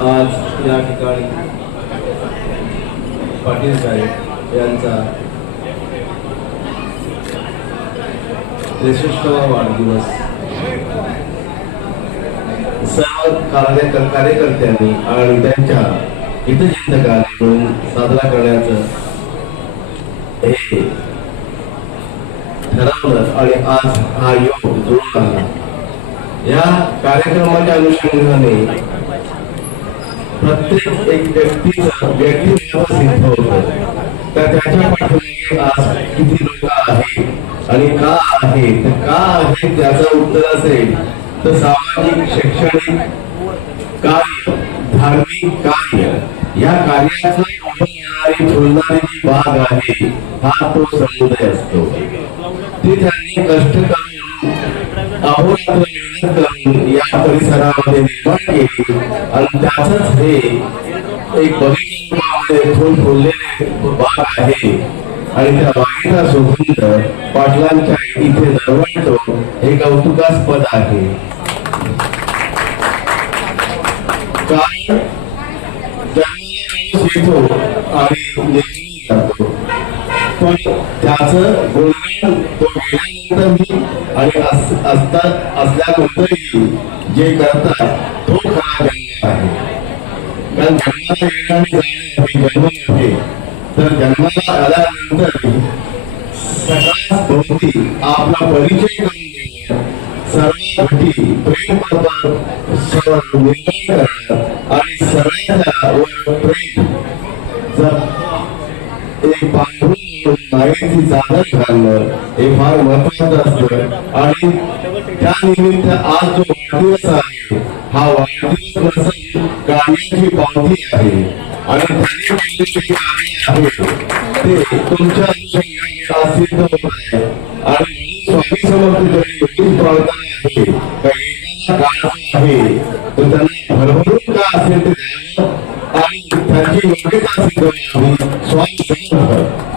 आज या ठिकाणी पाटील साहेब यांचा त्रेसष्टवा वाढदिवस. सर्व कार्य कार्यकर्त्यांनी आणि त्यांच्या हितचिंतकांनी मिळून साजरा करण्याचं हे ठरवलं आणि आज हा योग जुळून आला. या कार्यक्रमाच्या अनुषंगाने प्रत्येक एक व्यक्तीचं व्यक्तिमत्व सिद्ध होत. तर त्याच्या पाठीमागे आज किती लोक आहेत आणि का आहेत का आहे त्याचं उत्तर असेल तर सामाजिक शैक्षणिक कार्य धार्मिक कार्य या कार्याचा उभं येणारी फुलणारी जी बाग आहे हा तो समुदाय असतो. ते त्यांनी कष्ट या परिसरामध्ये निर्माण केली. आणि त्याच हे एक बगीच्यामध्ये फुल फुललेले बाग आहे. आणि त्या बागेचा सुगंध पाटलांच्या इथे दरवळतो. हे कौतुकास्पद आहे. कारण येतो आणि निघून जातो. पण त्याचं गुणगान तो गेल्यानंतर मी आणि असतात असल्यानंतरही जे करतात तो खरा जन्म आहे. कारण जन्माला येणं आणि जन्म नव्हे तर जन्माला आल्यानंतर सगळ्याच भोवती आपला परिचय करून देणं सर्वांसाठी प्रेम करतात सर्व निर्णय करणं आणि एक पांघरून म्हणून घालणं हे फार महत्वाचं असतं. आणि त्या निमित्त आज जो वाढदिवस आहे हा वाढदिवस प्रसंग कार्याची पावती आहे. आणि त्यांनी केलेले कार्य आहे ते तुमच्या अनुषंगाने सिद्ध होत आहे. आणि स्वामी समर्थ जरी एवढीच प्रार्थना आहे का एखादा काळ आहे तो त्यांना भरभरून का असेल